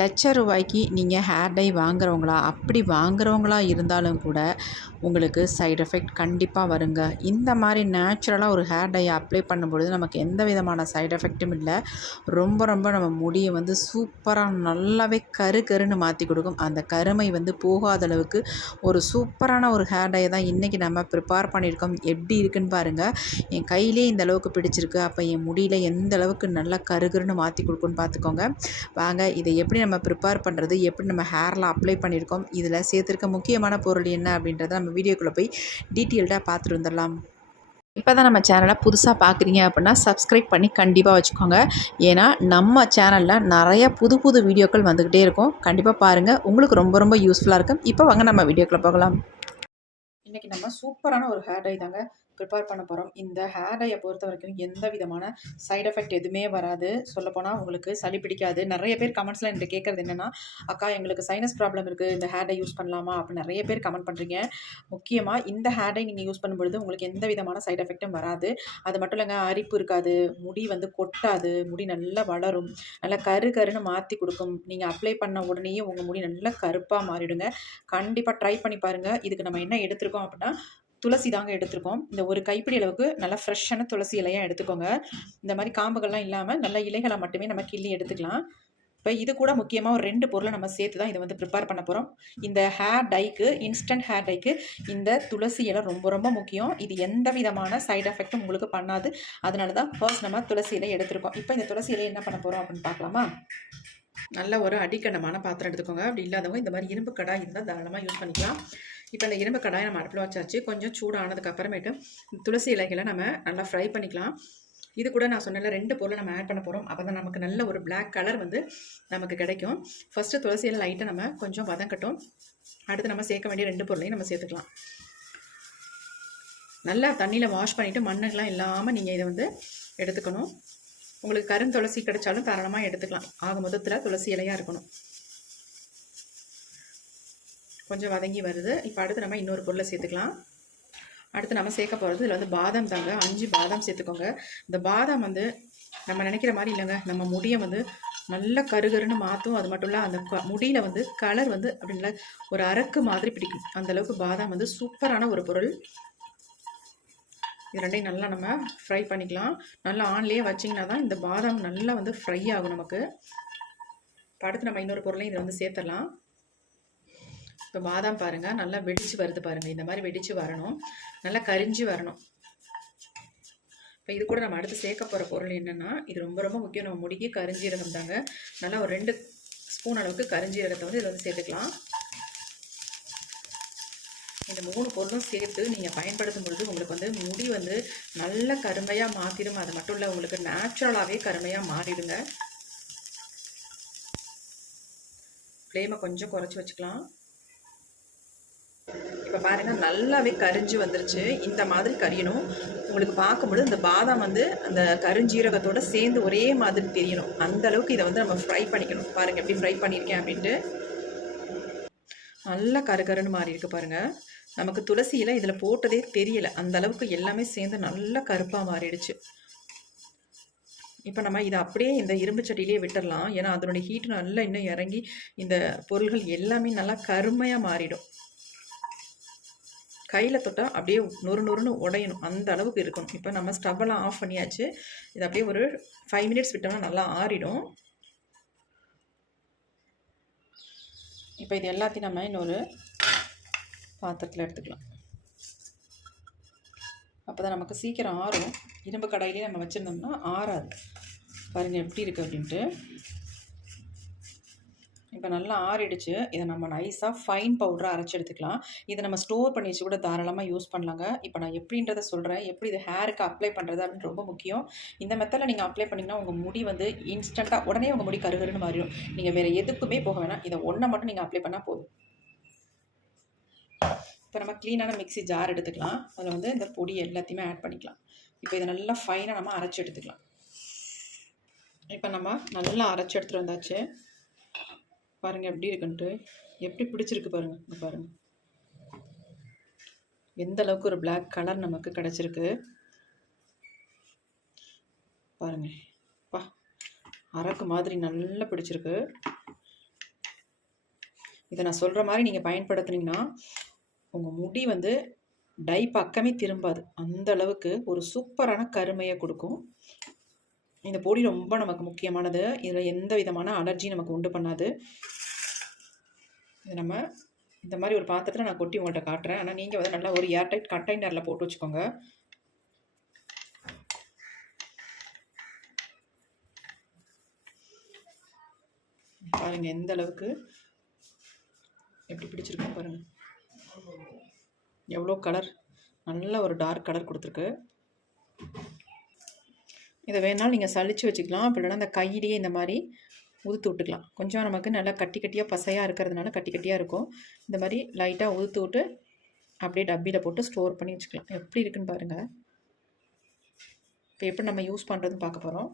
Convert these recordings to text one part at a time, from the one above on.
லட்ச ரூபாய்க்கு நீங்கள் ஹேர் டை வாங்குறவங்களா அப்படி வாங்குறவங்களா இருந்தாலும் கூட உங்களுக்கு சைடு எஃபெக்ட் கண்டிப்பாக வருங்க. இந்த மாதிரி நேச்சுரலாக ஒரு ஹேர் டையை அப்ளை பண்ணும்பொழுது நமக்கு எந்த விதமான சைடு எஃபெக்ட்டும் இல்லை. ரொம்ப ரொம்ப நம்ம முடியை வந்து சூப்பராக நல்லாவே கருன்னு மாற்றி கொடுக்கும். அந்த கருமை வந்து போகாத அளவுக்கு ஒரு சூப்பரான ஒரு ஹேர் டையை தான் இன்றைக்கி நம்ம ப்ரிப்பேர் பண்ணியிருக்கோம். எப்படி இருக்குன்னு பாருங்கள். என் கையிலே இந்த அளவுக்கு பிடிச்சிருக்கு. அப்போ என் முடியில் எந்த அளவுக்கு நல்லா கருன்னு மாற்றி கொடுக்குன்னு பார்த்துக்கோங்க. வாங்க இதை எப்படி நம்ம ப்ரிப்பேர் பண்ணுறது, எப்படி நம்ம ஹேரில் அப்ளை பண்ணியிருக்கோம், இதில் சேர்த்துருக்க முக்கியமான பொருள் என்ன அப்படின்றத நம்ம வீடியோக்குள்ளே போய் டீட்டெயில்டாக பார்த்துட்டு வந்துடலாம். இப்போ தான் நம்ம சேனலை புதுசாக பார்க்குறீங்க அப்படின்னா சப்ஸ்கிரைப் பண்ணி கண்டிப்பாக வச்சுக்கோங்க. ஏன்னா நம்ம சேனலில் நிறைய புது புது வீடியோக்கள் வந்துக்கிட்டே இருக்கும். கண்டிப்பாக பாருங்கள், உங்களுக்கு ரொம்ப ரொம்ப யூஸ்ஃபுல்லாக இருக்கும். இப்போ வாங்க நம்ம வீடியோக்குள்ளே போகலாம். இன்றைக்கி நம்ம சூப்பரான ஒரு ஹேர் டை தாங்க ப்ரிப்பேர் பண்ண போகிறோம். இந்த ஹேர் டையை பொறுத்த வரைக்கும் எந்த விதமான சைடு எஃபெக்ட் எதுவுமே வராது. சொல்லப்போனால் உங்களுக்கு சளி பிடிக்காது. நிறைய பேர் கமெண்ட்ஸில் என்கிட்ட கேட்குறது என்னென்னா, அக்கா எங்களுக்கு சைனஸ் ப்ராப்ளம் இருக்குது, இந்த ஹேர் டை யூஸ் பண்ணலாமா அப்படின்னு நிறைய பேர் கமெண்ட் பண்ணுறீங்க. முக்கியமாக இந்த ஹேர் டை நீங்கள் யூஸ் பண்ணும்பொழுது உங்களுக்கு எந்த விதமான சைடு எஃபெக்ட்டும் வராது. அது மட்டும் இல்லைங்க, அரிப்பு இருக்காது, முடி வந்து கொட்டாது, முடி நல்லா வளரும், நல்லா கருன்னு மாற்றி கொடுக்கும். நீங்கள் அப்ளை பண்ண உடனேயே உங்கள் முடி நல்லா கருப்பாக மாறிடுங்க. கண்டிப்பாக ட்ரை பண்ணி பாருங்கள். இதுக்கு நம்ம என்ன எடுத்துருக்கோம் அப்படின்னா, துளசி தாங்க எடுத்துருக்கோம். இந்த ஒரு கைப்பிடி அளவுக்கு நல்லா ஃப்ரெஷ்ஷான துளசி இலையாக எடுத்துக்கோங்க. இந்த மாதிரி காம்புகள்லாம் இல்லாமல் நல்ல இலைகளை மட்டுமே நம்ம கிள்ளி எடுத்துக்கலாம். இப்போ இது கூட முக்கியமாக ஒரு 2 பொருளை நம்ம சேர்த்து தான் இதை வந்து ப்ரிப்பேர் பண்ண போகிறோம். இந்த ஹேர் டைக்கு, இன்ஸ்டன்ட் ஹேர் டைக்கு இந்த துளசி இலை ரொம்ப ரொம்ப முக்கியம். இது எந்த விதமான சைடு எஃபெக்ட்டும் உங்களுக்கு பண்ணாது. அதனால தான் ஃபர்ஸ்ட் நம்ம துளசி இலை எடுத்துருக்கோம். இப்போ இந்த துளசி இலையை என்ன பண்ண போகிறோம் அப்படின்னு பார்க்கலாமா? நல்ல ஒரு அடிக்கனமான பாத்திரம் எடுத்துக்கோங்க. அப்படி இல்லாதவங்க இந்த மாதிரி இரும்பு கடாய் இருந்தால் தாராளமாக யூஸ் பண்ணிக்கலாம். இப்போ இந்த இரும்பு கடாயை நம்ம அடுப்பில் வச்சாச்சு. கொஞ்சம் சூடானதுக்கு அப்புறமேட்டு துளசி இலைகளை நம்ம நல்லா ஃப்ரை பண்ணிக்கலாம். இது கூட நான் சொன்னல 2 பொருளை நம்ம ஆட் பண்ண போகிறோம். அப்போ தான் நமக்கு நல்ல ஒரு பிளாக் கலர் வந்து நமக்கு கிடைக்கும். ஃபஸ்ட்டு துளசி இலை லைட்டை நம்ம கொஞ்சம் வதங்கட்டும். அடுத்து நம்ம சேர்க்க வேண்டிய 2 பொருளையும் நம்ம சேர்த்துக்கலாம். நல்லா தண்ணியில் வாஷ் பண்ணிவிட்டு மண்ணெல்லாம் இல்லாமல் நீங்கள் இதை வந்து எடுத்துக்கணும். உங்களுக்கு கருந்துளசி கிடைச்சாலும் தாராளமாக எடுத்துக்கலாம். ஆக மொத்தத்தில் துளசி இலையாக இருக்கணும். கொஞ்சம் வதங்கி வருது. இப்போ அடுத்து நம்ம இன்னொரு பொருளை சேர்த்துக்கலாம். அடுத்து நம்ம சேர்க்க போகிறது இதில் வந்து பாதாம் தாங்க. 5 பாதாம் சேர்த்துக்கோங்க. இந்த பாதாம் வந்து நம்ம நினைக்கிற மாதிரி இல்லைங்க, நம்ம முடியை வந்து நல்ல கருன்னு மாற்றும். அது மட்டும் இல்லை, அந்த முடியில் வந்து கலர் வந்து அப்படின்ல ஒரு அரக்கு மாதிரி பிடிக்கும். அந்தளவுக்கு பாதாம் வந்து சூப்பரான ஒரு பொருள். இது ரெண்டையும் நல்லா நம்ம ஃப்ரை பண்ணிக்கலாம். நல்லா ஆன்லேயே வச்சிங்கன்னா தான் இந்த பாதாம் நல்லா வந்து ஃப்ரை ஆகும் நமக்கு. இப்போ அடுத்து நம்ம இன்னொரு பொருளையும் இதை வந்து சேர்த்துடலாம். இப்போ பாதாம் பாருங்கள் நல்லா வெடித்து வருது பாருங்கள். இந்த மாதிரி வெடித்து வரணும், நல்லா கரிஞ்சு வரணும். இப்போ இது கூட நம்ம அடுத்து சேர்க்க போகிற பொருள் என்னென்னா, இது ரொம்ப ரொம்ப முக்கியம். நம்ம முடிக்கு கரிஞ்சீரகம் தாங்க. நல்லா ஒரு 2 ஸ்பூன் அளவுக்கு கரிஞ்சீரகத்தை வந்து இதில் வந்து சேர்த்துக்கலாம். இந்த 3 பொருளும் சேர்த்து நீங்கள் பயன்படுத்தும் பொழுது உங்களுக்கு வந்து முடி வந்து நல்ல கருமையாக மாற்றிடும். அது மட்டும் இல்லை, உங்களுக்கு நேச்சுரலாகவே கருமையாக மாறிடுங்க. ஃப்ளேமை கொஞ்சம் குறைச்சி வச்சுக்கலாம். இப்போ பாருங்கள் நல்லாவே கரிஞ்சு வந்துருச்சு. இந்த மாதிரி கரியணும். உங்களுக்கு பார்க்கும்போது இந்த பாதாம் வந்து அந்த கருஞ்சீரகத்தோடு சேர்ந்து ஒரே மாதிரி தெரியணும். அந்த அளவுக்கு இதை வந்து நம்ம ஃப்ரை பண்ணிக்கணும். பாருங்கள் எப்படி ஃப்ரை பண்ணியிருக்கேன் அப்படின்ட்டு. நல்லா கருன்னு மாறி இருக்கு பாருங்கள். நமக்கு துளசியில் இதில் போட்டதே தெரியலை. அந்த அளவுக்கு எல்லாமே சேர்ந்து நல்லா கருப்பாக மாறிடுச்சு. இப்போ நம்ம இதை அப்படியே இந்த இரும்பு சட்டியிலே விட்டுடலாம். ஏன்னா அதனுடைய ஹீட் நல்லா இன்னும் இறங்கி இந்த பொருள்கள் எல்லாமே நல்லா கருமையாக மாறிடும். கையில் தொட்டால் அப்படியே நொறுன்னு உடையணும், அந்த அளவுக்கு இருக்கணும். இப்போ நம்ம ஸ்டவ்வெல்லாம் ஆஃப் பண்ணியாச்சு. இது அப்படியே ஒரு 5 மினிட்ஸ் விட்டோம்னா நல்லா ஆறிடும். இப்போ இது எல்லாத்தையும் நம்ம இன்னொரு பாத்திரத்தில் எடுத்துக்கலாம். அப்போ தான் நமக்கு சீக்கிரம் ஆறும். இரும்பு கடாயிலே நம்ம வச்சுருந்தோம்னா ஆறாது. பாருங்கள் எப்படி இருக்குது அப்படின்ட்டு. இப்போ நல்லா ஆறிடுச்சு. இதை நம்ம நைஸாக ஃபைன் பவுடராக அரைச்சி எடுத்துக்கலாம். இதை நம்ம ஸ்டோர் பண்ணி வச்சு கூட தாராளமாக யூஸ் பண்ணலாங்க. இப்போ நான் எப்படின்றத சொல்கிறேன். எப்படி இது ஹேருக்கு அப்ளை பண்ணுறது அப்படின்னு ரொம்ப முக்கியம். இந்த மெத்தடில் நீங்கள் அப்ளை பண்ணிங்கன்னா உங்கள் முடி வந்து இன்ஸ்டண்ட்டாக உடனே உங்கள் முடி கருன்னு மாறிடும். நீங்கள் வேறு எதுக்குமே போக வேணாம். இதை ஒன்றை மட்டும் நீங்கள் அப்ளை பண்ணால் போதும். இப்போ நம்ம க்ளீனான மிக்ஸி ஜார் எடுத்துக்கலாம். அதில் வந்து இந்த பொடி எல்லாத்தையுமே ஆட் பண்ணிக்கலாம். இப்போ இதை நல்லா ஃபைனாக நம்ம அரைச்சி எடுத்துக்கலாம். இப்போ நம்ம நல்லா அரைச்சி எடுத்துகிட்டு வந்தாச்சு. பாருங்கள் எப்படி இருக்குன்ட்டு. எப்படி பிடிச்சிருக்கு பாருங்கள். இங்கே பாருங்கள் எந்த அளவுக்கு ஒரு பிளாக் கலர் நமக்கு கிடச்சிருக்கு பாருங்கள். அரக்கு மாதிரி நல்லா பிடிச்சிருக்கு. இதை நான் சொல்கிற மாதிரி நீங்கள் பயன்படுத்துனீங்கன்னா உங்கள் முடி வந்து டை பக்கமே திரும்பாது. அந்த அளவுக்கு ஒரு சூப்பரான கருமையை கொடுக்கும். இந்த பொடி ரொம்ப நமக்கு முக்கியமானது. இதில் எந்த விதமான அலர்ஜி நமக்கு உண்டு பண்ணாது. இது நம்ம இந்த மாதிரி ஒரு பாத்திரத்தில் நான் கொட்டி உங்கள்கிட்ட காட்டுறேன். ஆனால் நீங்கள் வந்து நல்லா ஒரு ஏர்டைட் கண்டெய்னரில் போட்டு வச்சுக்கோங்க. பாருங்க எந்த அளவுக்கு எப்படி பிடிச்சிருக்கு பாருங்க. எவ்வளோ கலர், நல்ல ஒரு டார்க் கலர் கொடுத்துருக்கு. இதை வேணாலும் நீங்கள் சளிச்சு வச்சுக்கலாம். அப்படி இல்லைன்னா அந்த கையிலேயே இந்த மாதிரி உதுத்து விட்டுக்கலாம். கொஞ்சம் நமக்கு நல்லா கட்டி கட்டியாக பசையாக இருக்கிறதுனால கட்டி கட்டியாக இருக்கும். இந்த மாதிரி லைட்டாக உதுத்து விட்டு அப்படியே டப்பியில் போட்டு ஸ்டோர் பண்ணி வச்சுக்கலாம். எப்படி இருக்குன்னு பாருங்கள். இப்போ எப்படி நம்ம யூஸ் பண்ணுறதுன்னு பார்க்க போகிறோம்.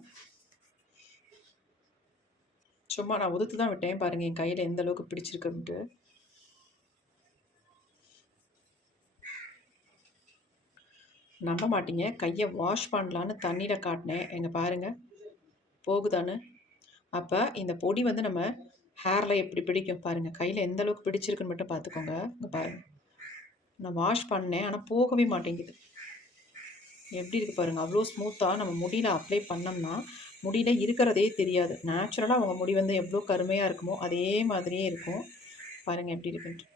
சும்மா நான் உதுத்து தான் விட்டேன். பாருங்கள் என் கையில் எந்த அளவுக்கு பிடிச்சிருக்குன்ட்டு. நம்ப மாட்டீங்க, கையை வாஷ் பண்ணலான்னு தண்ணியில் காட்டினேன். எங்கே பாருங்கள் போகுதான்னு. அப்போ இந்த பொடி வந்து நம்ம ஹேரில் எப்படி பிடிக்கும் பாருங்கள். கையில் எந்த அளவுக்கு பிடிச்சிருக்குன்னு மட்டும் பார்த்துக்கோங்க. இங்கே பாருங்கள், நான் வாஷ் பண்ணேன் ஆனால் போகவே மாட்டேங்குது. எப்படி இருக்குது பாருங்கள். அவ்வளோ ஸ்மூத்தாக நம்ம முடியில் அப்ளை பண்ணோம்னா முடியில் இருக்கிறதே தெரியாது. நேச்சுரலாக அவங்க முடி வந்து எவ்வளோ கருமையாக இருக்குமோ அதே மாதிரியே இருக்கும். பாருங்கள் எப்படி இருக்குன்ட்டு.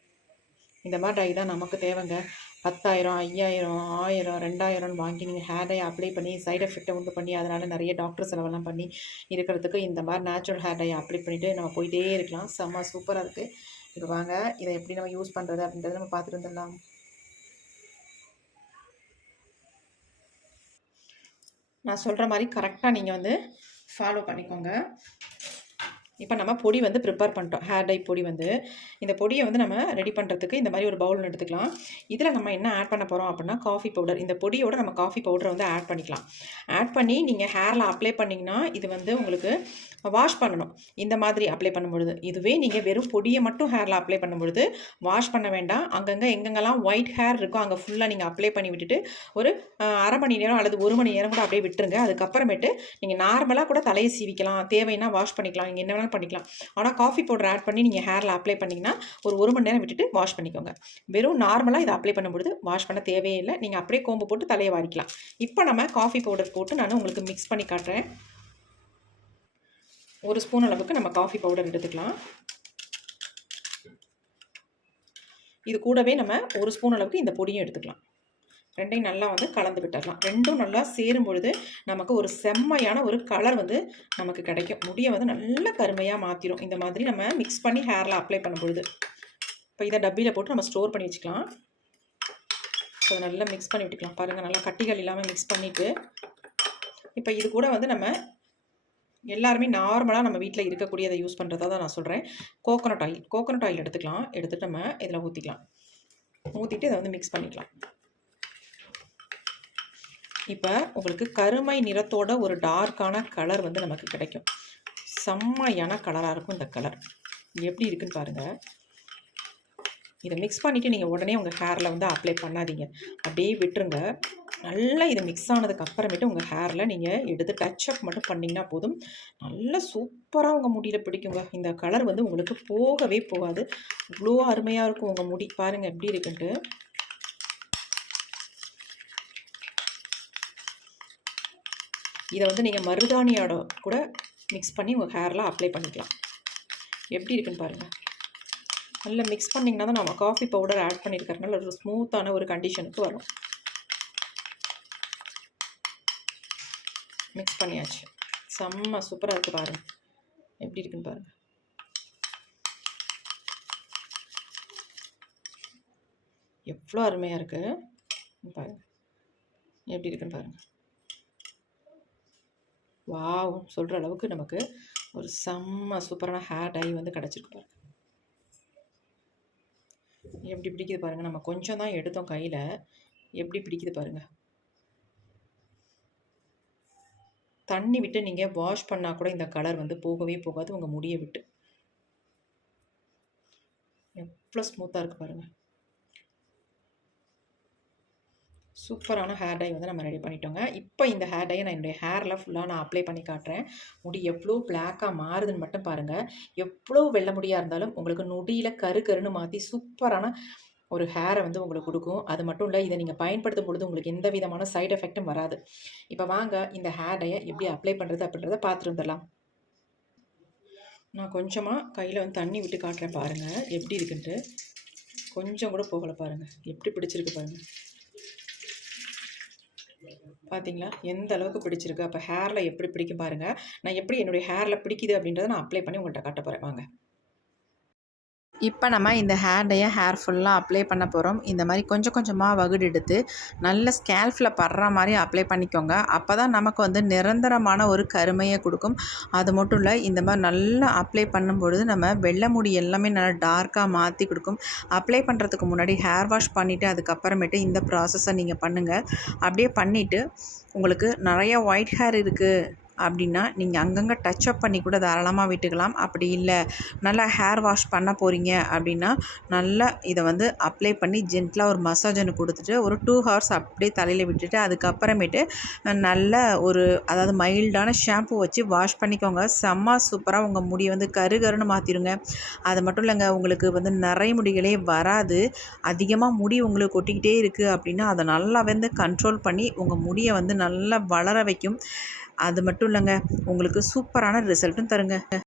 இந்த மாதிரி டை தான் நமக்கு தேவைங்க. 10,000, 5,000, 1000, 2000 வாங்கி நீங்கள் ஹேர் டை அப்ளை பண்ணி சைட் எஃபெக்டை உண்டு பண்ணி அதனால் நிறைய டாக்டர் செலவெல்லாம் பண்ணி இருக்கிறதுக்கு இந்த மாதிரி நேச்சுரல் ஹேர் டை அப்ளை பண்ணிவிட்டு நம்ம போயிட்டே இருக்கலாம். செம்ம சூப்பராக இருக்குது. இப்போ வாங்க இதை எப்படி நம்ம யூஸ் பண்ணுறது அப்படின்றத நம்ம பார்த்துட்டு வந்துடலாம். நான் சொல்கிற மாதிரி கரெக்டாக நீங்கள் வந்து ஃபாலோ பண்ணிக்கோங்க. இப்போ நம்ம பொடி வந்து ப்ரிப்பேர் பண்ணிட்டோம். ஹேர் டை பொடி வந்து இந்த பொடியை வந்து நம்ம ரெடி பண்ணுறதுக்கு இந்த மாதிரி ஒரு பவுல் எடுத்துக்கலாம். இதில் நம்ம என்ன ஆட் பண்ண போகிறோம் அப்படின்னா காஃபி பவுடர். இந்த பொடியோட நம்ம காஃபி பவுடரை வந்து ஆட் பண்ணிக்கலாம். ஆட் பண்ணி நீங்கள் ஹேரில் அப்ளை பண்ணிங்கன்னா இது வந்து உங்களுக்கு வாஷ் பண்ணணும். இந்த மாதிரி அப்ளை பண்ணும்பொழுது இதுவே நீங்கள் வெறும் பொடியை மட்டும் ஹேரில் அப்ளை பண்ணும்பொழுது வாஷ் பண்ண வேண்டாம். அங்கங்கே எங்கெங்கெல்லாம் ஒயிட் ஹேர் இருக்கோ அங்கே ஃபுல்லாக நீங்கள் அப்ளை பண்ணி விட்டுட்டு ஒரு அரை மணி நேரம் அல்லது 1 மணி நேரம் கூட அப்படியே விட்டுருங்க. அதுக்கப்புறமேட்டு நீங்கள் நார்மலாக கூட தலையை சீவிக்கலாம், தேவைன்னா வாஷ் பண்ணிக்கலாம், நீங்கள் என்ன வேணாலும் பண்ணிக்கலாம். ஆனால் காஃபி பவுடர் ஆட் பண்ணி நீங்கள் ஹேரில் அப்ளை பண்ணிங்கன்னா ஒரு 1 மணி நேரம் விட்டுட்டு வாஷ் பண்ணிக்கோங்க. வெறும் நார்மலாக இதை அப்ளை பண்ணும்பொழுது வாஷ் பண்ண தேவையே இல்லை. நீங்கள் அப்படியே கோம்பு போட்டு தலையை வாரிக்கலாம். இப்போ நம்ம காஃபி பவுடர் போட்டு நான் உங்களுக்கு மிக்ஸ் பண்ணி காட்டுறேன். 1 ஸ்பூன் அளவுக்கு நம்ம காஃபி பவுடர் எடுத்துக்கலாம். இது கூடவே நம்ம 1 ஸ்பூன் அளவுக்கு இந்த பொடியும் எடுத்துக்கலாம். ரெண்டையும் நல்லா வந்து கலந்து விட்டுடலாம். ரெண்டும் நல்லா சேரும் பொழுது நமக்கு ஒரு செம்மையான ஒரு கலர் வந்து நமக்கு கிடைக்கும். முடியை வந்து நல்ல கருமையாக மாற்றிடும். இந்த மாதிரி நம்ம மிக்ஸ் பண்ணி ஹேரில் அப்ளை பண்ணும்பொழுது. இப்போ இதை டப்பியில் போட்டு நம்ம ஸ்டோர் பண்ணி வச்சுக்கலாம். ஸோ நல்லா மிக்ஸ் பண்ணி விட்டுக்கலாம். பாருங்கள் நல்லா கட்டிகள் இல்லாமல் மிக்ஸ் பண்ணிவிட்டு இப்போ இது கூட வந்து நம்ம எல்லாருமே நார்மலாக நம்ம வீட்டில் இருக்கக்கூடியதை யூஸ் பண்ணுறதா தான் நான் சொல்கிறேன். கோகோனட் ஆயில் எடுத்துக்கலாம். எடுத்துகிட்டு நம்ம இதில் ஊற்றிக்கலாம். ஊற்றிட்டு இதை வந்து மிக்ஸ் பண்ணிக்கலாம். இப்போ உங்களுக்கு கருமை நிறத்தோட ஒரு டார்க்கான கலர் வந்து நமக்கு கிடைக்கும். செம்மையான கலராக இருக்கும் இந்த கலர். எப்படி இருக்குன்னு பாருங்கள். இதை மிக்ஸ் பண்ணிவிட்டு நீங்கள் உடனே உங்கள் ஹேரில் வந்து அப்ளை பண்ணாதீங்க. அப்படியே விட்டுருங்க. நல்லா இதை மிக்ஸ் ஆனதுக்கு அப்புறமேட்டு உங்கள் ஹேரில் நீங்கள் எடுத்து டச்சப் மட்டும் பண்ணிங்கன்னா போதும். நல்லா சூப்பராக உங்கள் முடியில் பிடிக்குங்க. இந்த கலர் வந்து உங்களுக்கு போகவே போகாது. இவ்வளோ அருமையாக இருக்கும் உங்கள் முடி. பாருங்கள் எப்படி இருக்குன்ட்டு. இதை வந்து நீங்கள் மருதாணியோட கூட மிக்ஸ் பண்ணி உங்கள் ஹேரில் அப்ளை பண்ணிக்கலாம். எப்படி இருக்குன்னு பாருங்கள். நல்லா மிக்ஸ் பண்ணிங்கன்னா தான் நம்ம காஃபி பவுடர் ஆட் பண்ணியிருக்கறனால ஒரு ஸ்மூத்தான ஒரு கண்டிஷனுக்கு வரும். மிக்ஸ் பண்ணியாச்சு. செம்ம சூப்பராக இருக்குது பாருங்கள். எப்படி இருக்குன்னு பாருங்கள். எவ்வளோ அருமையாக இருக்குது பாருங்கள். எப்படி இருக்குன்னு பாருங்கள். வாவ், சொல்கிற அளவுக்கு நமக்கு ஒரு செம்ம சூப்பரான ஹேர் டை வந்து கிடச்சிருக்கு பாருங்கள். எப்படி பிடிக்குது பாருங்கள். நம்ம கொஞ்சம் தான் எடுத்தோம் கையில். எப்படி பிடிக்குது பாருங்கள். தண்ணி விட்டு நீங்கள் வாஷ் பண்ணால் கூட இந்த கலர் வந்து போகவே போகாது உங்கள் முடியை விட்டு. எவ்வளோ ஸ்மூத்தாக இருக்குது பாருங்கள். சூப்பரான ஹேர் டை வந்து நம்ம ரெடி பண்ணிட்டோங்க. இப்போ இந்த ஹேர் டையை நான் என்னுடைய ஹேரில் ஃபுல்லாக நான் அப்ளை பண்ணி காட்டுறேன். முடி எவ்வளோ பிளாக்காக மாறுதுன்னு மட்டும் பாருங்கள். எவ்வளோ வெள்ளை முடியாக இருந்தாலும் உங்களுக்கு நொடியில் கருன்னு மாற்றி சூப்பரான ஒரு ஹேரை வந்து உங்களுக்கு கொடுக்கும். அது மட்டும் இல்லை, இதை நீங்கள் பயன்படுத்தும் பொழுது உங்களுக்கு எந்த விதமான சைடு எஃபெக்ட்டும் வராது. இப்போ வாங்க இந்த ஹேர் டையை எப்படி அப்ளை பண்ணுறது அப்படின்றத பார்த்துட்டு வந்துடலாம். நான் கொஞ்சமாக கையில் வந்து தண்ணி விட்டு காட்டுறேன் பாருங்கள் எப்படி இருக்குன்ட்டு. கொஞ்சம் கூட போகலை பாருங்கள், எப்படி பிடிச்சிருக்கு பாருங்கள். பார்த்தீங்களா எந்த அளவுக்கு பிடிச்சிருக்கு. அப்போ ஹேரில் எப்படி பிடிக்கும் பாருங்கள். நான் எப்படி என்னுடைய ஹேரில் பிடிக்குது அப்படின்றத நான் அப்ளை பண்ணி உங்கள்கிட்ட காட்ட போகிறேன் வாங்க. இப்போ நம்ம இந்த ஹேர் டையை ஹேர் ஃபுல்லாக அப்ளை பண்ண போகிறோம். இந்த மாதிரி கொஞ்சம் கொஞ்சமாக வகுடு எடுத்து நல்ல ஸ்கேல்ஃபில் படுற மாதிரி அப்ளை பண்ணிக்கோங்க. அப்போ தான் நமக்கு வந்து நிரந்தரமான ஒரு கருமையை கொடுக்கும். அது மட்டும் இல்லை, இந்த மாதிரி நல்லா அப்ளை பண்ணும்பொழுது நம்ம வெள்ளை முடி எல்லாமே நல்லா டார்க்காக மாற்றி கொடுக்கும். அப்ளை பண்ணுறதுக்கு முன்னாடி ஹேர் வாஷ் பண்ணிவிட்டு அதுக்கப்புறமேட்டு இந்த ப்ராசஸை நீங்கள் பண்ணுங்கள். அப்படியே பண்ணிவிட்டு உங்களுக்கு நிறைய ஒயிட் ஹேர் இருக்குது அப்படின்னா நீங்கள் அங்கங்கே டச்சப் பண்ணி கூட தாராளமாக விட்டுக்கலாம். அப்படி இல்லை, நல்லா ஹேர் வாஷ் பண்ண போகிறீங்க அப்படின்னா நல்லா இதை வந்து அப்ளை பண்ணி ஜென்டலாக ஒரு மசாஜ் ஒன்று கொடுத்துட்டு ஒரு 2 ஹவர்ஸ் அப்படியே தலையில் விட்டுட்டு அதுக்கப்புறமேட்டு நல்ல ஒரு அதாவது மைல்டான ஷாம்பு வச்சு வாஷ் பண்ணிக்கோங்க. செம்ம சூப்பராக உங்கள் முடியை வந்து கருன்னு மாற்றிடுங்க. அது மட்டும் இல்லைங்க, உங்களுக்கு வந்து நிறை முடிகளே வராது. அதிகமாக முடி உங்களுக்கு கொட்டிக்கிட்டே இருக்குது அப்படின்னா அதை நல்லா வந்து கண்ட்ரோல் பண்ணி உங்கள் முடியை வந்து நல்லா வளர வைக்கும். அது மட்டும் இல்லைங்க, உங்களுக்கு சூப்பரான ரிசல்ட்டும் தருங்க.